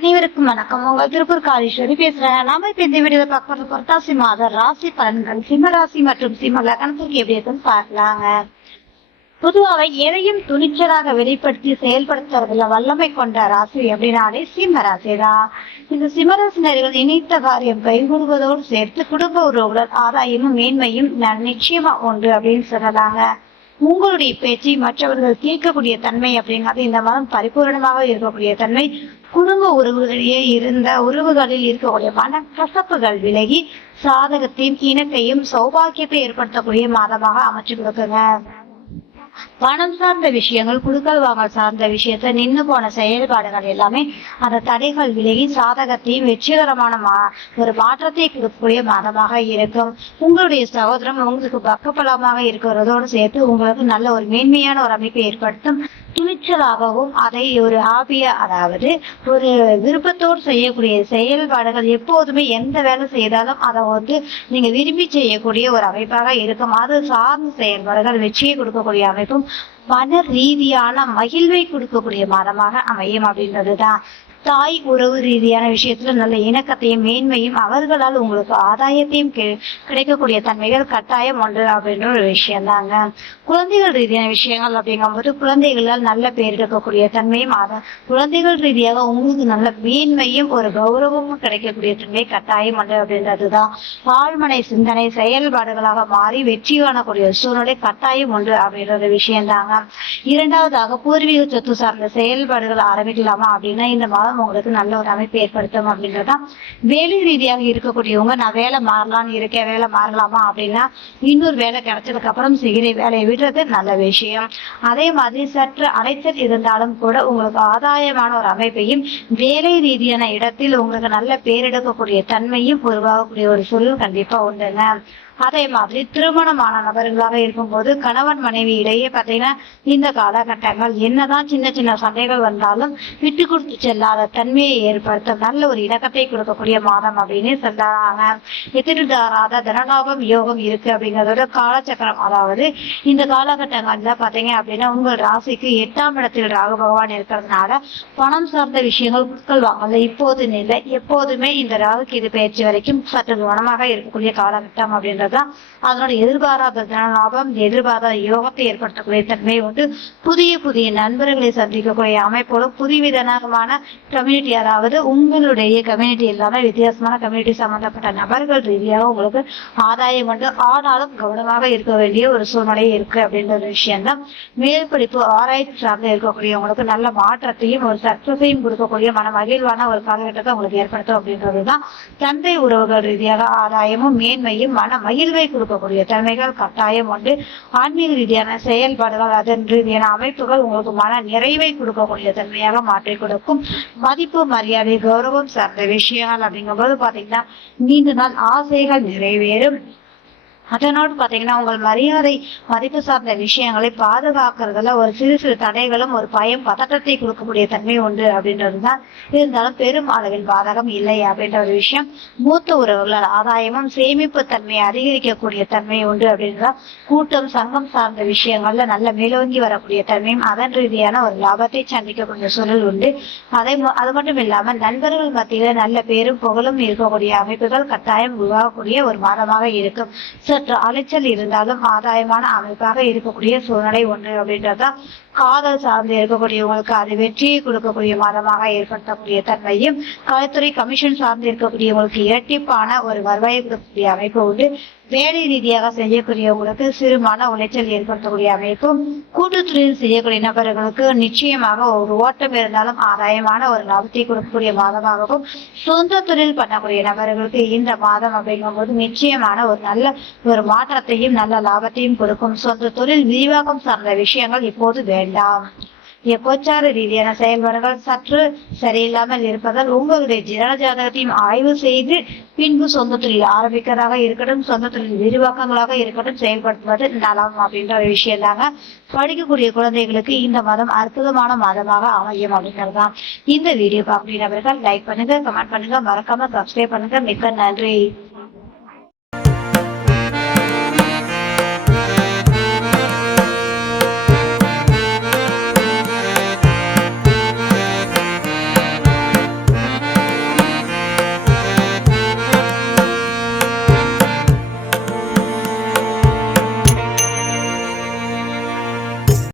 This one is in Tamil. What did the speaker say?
அனைவருக்கும் வணக்கம். உங்கள் திருப்பூர் காளீஸ்வரி பேசுறேன். நாம இப்ப இந்த வீடியோல பார்க்கறது புரட்டாசி மாத ராசி பலன்கள், சிம்ம ராசி மற்றும் சிம்ம லக்னத்துக்கு எப்படி இருக்குன்னு பார்க்கலாங்க. பொதுவாக எதையும் துணிச்சலாக வெளிப்படுத்தி செயல்படுத்துவதில் வல்லமை கொண்ட ராசி அப்படின்னாலே சிம்ம ராசி தான். இந்த சிம்மராசினர்கள் நினைத்த காரியம் கைகூடுவதோடு சேர்த்து குடும்ப உறவுடன் ஆதாயமும் மேன்மையும் நிச்சயமா உண்டு அப்படின்னு சொல்லலாங்க. உங்களுடைய பேச்சை மற்றவர்கள் கேட்கக்கூடிய தன்மை அப்படிங்கிறது இந்த மாதம் பரிபூரணமாக இருக்கக்கூடிய தன்மை, குடும்ப உறவுகளிலே இருந்த உறவுகளில் இருக்கக்கூடிய மனக்கசப்புகள் விலகி சாதகத்தையும் இணக்கையும் சௌபாக்கியத்தை ஏற்படுத்தக்கூடிய மாதமாக அமைச்சு கொடுக்குங்க. பணம் சார்ந்த விஷயங்கள், குடுக்கல் வாங்கல் சார்ந்த விஷயத்த நின்று போன செயல்பாடுகள் எல்லாமே அந்த தடைகள் விலகி சாதகத்தையும் வெற்றிகரமான ஒரு மாற்றத்தை கொடுக்கக்கூடிய மாதமாக இருக்கும். உங்களுடைய சகோதரம் உங்களுக்கு பக்கபலமாக இருக்கிறதோடு சேர்த்து உங்களுக்கு நல்ல ஒரு மேன்மையான ஒரு அமைப்பை ஏற்படுத்தும். துணிச்சலாகவும் அதை ஒரு ஹாபியா, அதாவது ஒரு விருப்பத்தோடு செய்யக்கூடிய செயல்பாடுகள், எப்போதுமே எந்த வேலை செய்தாலும் அதை நீங்க விரும்பி செய்யக்கூடிய ஒரு அமைப்பாக இருக்கும். அது சார்ந்த செயல்பாடுகள் வெற்றியை கொடுக்கக்கூடிய அமைப்பும் மன ரீதியான மகிழ்வை கொடுக்கக்கூடிய மாதமாக அமையும் அப்படின்றதுதான். தாய் உறவு ரீதியான விஷயத்துல நல்ல இணக்கத்தையும் மேன்மையும் அவர்களால் உங்களுக்கு ஆதாயத்தையும் கிடைக்கக்கூடிய தன்மைகள் கட்டாயம் உண்டு அப்படின்ற ஒரு விஷயம் தாங்க. குழந்தைகள் ரீதியான விஷயங்கள் அப்படிங்கும்போது குழந்தைகளால் நல்ல பேர் எடுக்கக்கூடிய தன்மையும் குழந்தைகள் ரீதியாக உங்களுக்கு நல்ல மேன்மையும் ஒரு கௌரவமும் கிடைக்கக்கூடிய தன்மை கட்டாயம் உண்டு அப்படின்றதுதான். ஆழ்மனை சிந்தனை செயல்பாடுகளாக மாறி வெற்றி காணக்கூடிய சூழ்நிலை கட்டாயம் உண்டு அப்படின்ற ஒரு விஷயம் தாங்க. இரண்டாவதாக பூர்வீக சொத்து சார்ந்த செயல்பாடுகள் ஆரம்பிக்கலாமா அப்படின்னா இந்த மாதம் உங்களுக்கு நல்ல ஒரு அமைப்பு ஏற்படுத்தும் அப்படின்றதான். வேலை ரீதியாக இருக்கக்கூடியவங்க நான் வேலை மாறலாம்னு இருக்கேன், வேலை மாறலாமா அப்படின்னா இன்னொரு வேலை கிடைச்சதுக்கு அப்புறம் செய்கிற வேலையை விடுறது நல்ல விஷயம். அதே மாதிரி சற்று அலைச்சல் இருந்தாலும் கூட உங்களுக்கு ஆதாயமான ஒரு அமைப்பையும் வேலை ரீதியான இடத்தில் உங்களுக்கு நல்ல பேரெடுக்கக்கூடிய தன்மையும் உருவாகக்கூடிய ஒரு சூழல் கண்டிப்பா உண்டுங்க. அதே மாதிரி திருமணமான நபர்களாக இருக்கும்போது கணவன் மனைவி இடையே பார்த்தீங்கன்னா இந்த காலகட்டங்கள் என்னதான் சின்ன சின்ன சண்டைகள் வந்தாலும் விட்டு கொடுத்து செல்லாத தன்மையை ஏற்படுத்தும் நல்ல ஒரு இணக்கத்தை கொடுக்கக்கூடிய மாதம் அப்படின்னு சொல்றாங்க. எதிர்பாராத தனலாபம் யோகம் இருக்கு அப்படிங்கிறதோட காலச்சக்கரம், அதாவது இந்த காலகட்டங்கள்ல பாத்தீங்க அப்படின்னா உங்கள் ராசிக்கு 8ஆம் இடத்தில் ராகு பகவான் இருக்கிறதுனால பணம் சார்ந்த விஷயங்கள் குடுக்கல் வாங்கல இப்போது இல்லை, எப்போதுமே இந்த ராகுக்கு இது பயிற்சி வரைக்கும் சற்று கவனமாக இருக்கக்கூடிய காலகட்டம் அப்படின்றது. அதனோட எதிர்பாராத லாபம், எதிர்பாராத யோகத்தை ஏற்படுத்தக்கூடிய தன்மை உண்டு. புதிய புதிய நண்பர்களை சந்திக்கக்கூடிய அமைப்போடு புதுவிதமான கம்யூனிட்டி, அதாவது உங்களுடைய கம்யூனிட்டி இல்லாம வித்தியாசமான கம்யூனிட்டி சம்பந்தப்பட்ட நபர்கள் ரீதியாக உங்களுக்கு ஆதாயம் உண்டு. ஆனாலும் கவனமாக இருக்க வேண்டிய ஒரு சூழ்நிலை இருக்கு அப்படின்ற ஒரு விஷயம் தான். மேல் படிப்பு ஆராய்ச்சி சார்ந்து இருக்கக்கூடியவங்களுக்கு நல்ல மாற்றத்தையும் ஒரு சக்சஸையும் கொடுக்கக்கூடிய மன மகிழ்வான ஒரு காலகட்டத்தை உங்களுக்கு ஏற்படுத்தும் அப்படின்றதுதான். தந்தை உறவுகள் ரீதியாக ஆதாயமும் மேன்மையும் மன மகிழ்வை கொடுக்கக்கூடிய தன்மைகள் கட்டாயம் உண்டு. ஆன்மீக ரீதியான செயல்பாடுகள், அதன் ரீதியான அமைப்புகள் உங்களுக்கு மன நிறைவை கொடுக்கக்கூடிய தன்மையாக மாற்றி கொடுக்கும். மதிப்பு மரியாதை கௌரவம் சார்ந்த விஷயங்கள் அப்படிங்கும்போது பாத்தீங்கன்னா நீண்ட நாள் ஆசைகள் நிறைவேறும். அதனோடு பாத்தீங்கன்னா உங்கள் மரியாதை மதிப்பு சார்ந்த விஷயங்களை பாதுகாக்கிறதுல ஒரு சிறு சிறு தடைகளும் ஒரு பயம் பதட்டத்தை கொடுக்கக்கூடிய தன்மை உண்டு அப்படின்றதுதான். இருந்தாலும் பெரும் அளவில் பாதகம் இல்லை அப்படின்ற ஒரு விஷயம். மூத்த உறவுகளால் ஆதாயமும் சேமிப்பு தன்மையை அதிகரிக்கக்கூடிய தன்மை உண்டு அப்படின்றதா. கூட்டம் சங்கம் சார்ந்த விஷயங்கள்ல நல்ல மேலோங்கி வரக்கூடிய தன்மையும் அதன் ரீதியான ஒரு லாபத்தை சந்திக்கக்கூடிய சூழல் உண்டு. அது மட்டும் இல்லாம நண்பர்கள் மத்தியில நல்ல பேரும் புகழும் இருக்கக்கூடிய அமைப்புகள் கட்டாயம் உருவாகக்கூடிய ஒரு மாதமாக இருக்கும். அலைச்சல் இருந்தாலும் ஆதாயமான அமைப்பாக இருக்கக்கூடிய சூழ்நிலை ஒன்று அப்படின்றதான். காதல் சார்ந்து இருக்கக்கூடியவங்களுக்கு அது வெற்றியை கொடுக்கக்கூடிய மாதமாக ஏற்படுத்தக்கூடிய தன்மையும், கலைத்துறை கமிஷன் சார்ந்து இருக்கக்கூடியவங்களுக்கு இரட்டிப்பான ஒரு வருவாயை கொடுக்கக்கூடிய அமைப்பு உண்டு. வேலை ரீதியாக செய்யக்கூடியவங்களுக்கு சிறு மன உளைச்சல் ஏற்படுத்தக்கூடிய அமைப்பும், கூட்டுத்துறையில் செய்யக்கூடிய நபர்களுக்கு நிச்சயமாக ஒரு ஓட்டம் இருந்தாலும் ஆதாயமான ஒரு லாபத்தை கொடுக்கக்கூடிய மாதமாகவும், சொந்த தொழில் பண்ணக்கூடிய நபர்களுக்கு இந்த மாதம் அப்படிங்கும்போது நிச்சயமான ஒரு நல்ல ஒரு மாற்றத்தையும் நல்ல லாபத்தையும் கொடுக்கும். சொந்த தொழில் விரிவாக்கம் சார்ந்த விஷயங்கள் இப்போது வேண்டாம். கோச்சார ரீதியான செயல்பாடுகள் சற்று சரியில்லாமல் இருப்பதால் உங்களுடைய ஜனன ஜாதகத்தையும் ஆய்வு செய்து பின்பு சொந்த தொழில் ஆரம்பிக்கிறதாக இருக்கட்டும், சொந்த தொழில் விரிவாக்கங்களாக இருக்கட்டும் செயல்படுத்துவது நலம் அப்படின்ற ஒரு விஷயம் தாங்க. படிக்கக்கூடிய குழந்தைகளுக்கு இந்த மாதம் அற்புதமான மாதமாக அமையும் அப்படிங்கிறதுதான். இந்த வீடியோ பார்க்கக்கூடிய நபர்கள் லைக் பண்ணுங்க, கமெண்ட் பண்ணுங்க, மறக்காம சப்ஸ்கிரைப் பண்ணுங்க. மிக்க நன்றி.